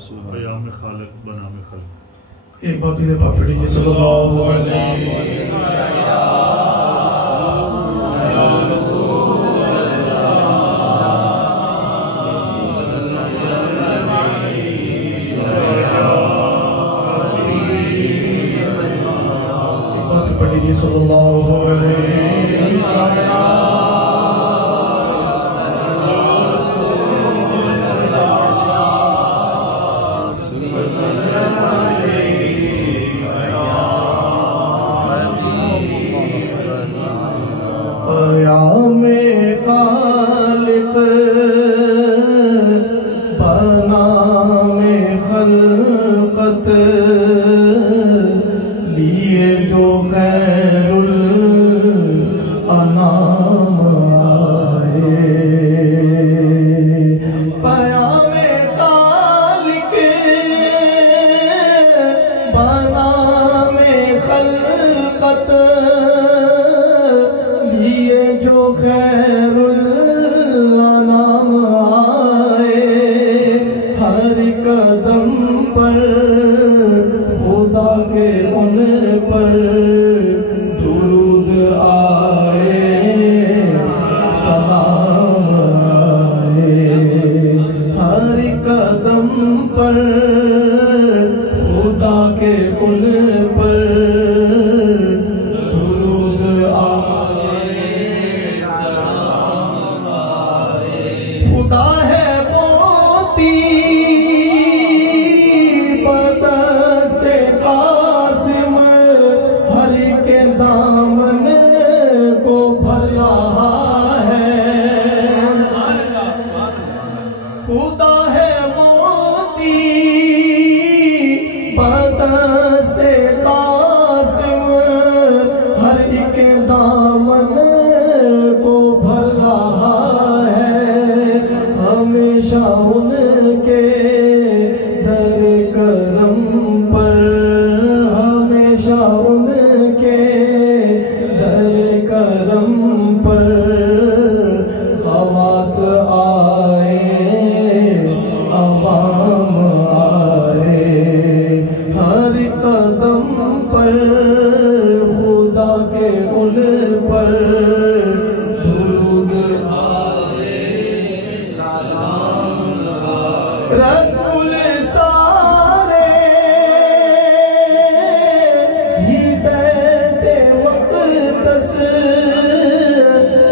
क़याम खालिक बनाम खल्क। एक बात इधर पाक पढ़ी जी सल्लल्लाहु अलैहि सल्लल्लाहु अलैहि क़याम खालिक बनाम खल्क़त लिए जो खैरुल अनाम आए। क़याम खालिक बनाम खल्क़त लिए जो खैरुल अनाम आए। हर कदम पर खुदा के उन पर दुरूद आए, सलाम आए। हर कदम पर खुदा के उन पर दुरूद आए, सलाम आए। खुदा है मोती बदस्ते कासिम, हर के दामन को भर रहा है। खुदा है मोती बदस्ते कासिम, हर एक दामन को भर रहा है। हमेशा उनके दर करम पर, हमेशा उनके दर करम पर खवास आए, अवाम आए। हर कदम पर खुदा के उन पर दुरूद आए, सलाम आए। रसूल सारे ही बैते मक़दस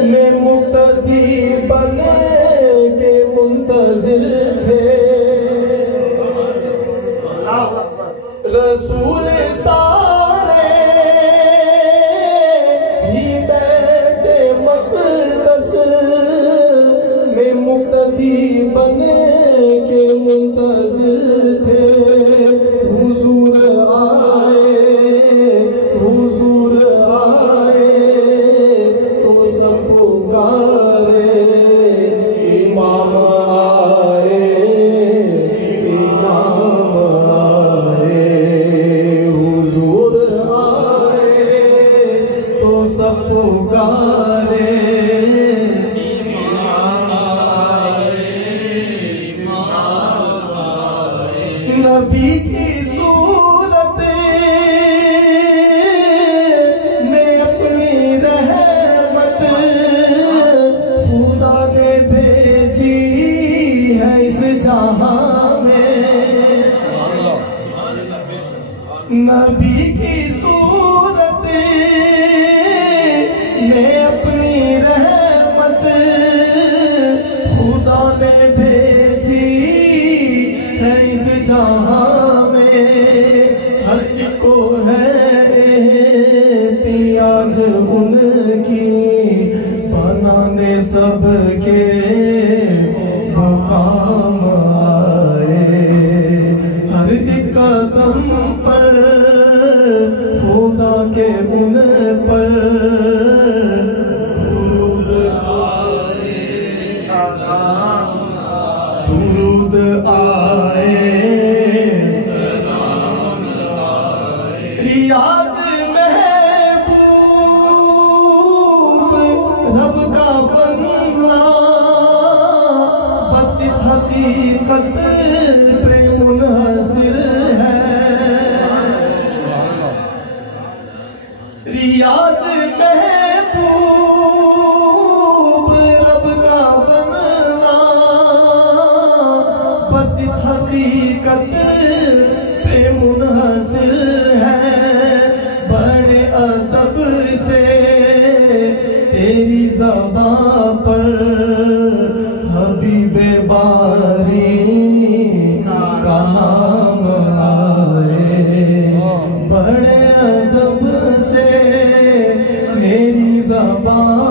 में मुक़्तदी बन के मुंतज़िर थे। रसूल सारे ही बैते मक़दस में मुक़्तदी बन के मुंतज़िर थे। हुजूर आए तो सब पुकारे, इमाम आए, इमाम आए। हुजूर आए तो सब पुकारे, इमाम आए, इमाम आए। नबी की सूरत में अपनी रहमत खुदा ने भेजी है इस जहां में। नबी की सूरत में अपनी रहमत खुदा ने भेजी है इस जहां में। हर एक को है एहतियाज उनकी, बनाने सबके वो काम आए। हर एक कदम पर खुदा के उन पर दुरूद आए, दुरूद आए, सलाम आए। रियाज महबूब रब का बनना, बस इस हकीकत प्रेम राज महबूब रब का बनना, बस इस हकीकत पे मुनहसिर है। बड़े अदब से तेरी ज़बां पर हबीबे बारी का नाम आए। बड़े अदब से मेरी ज़बां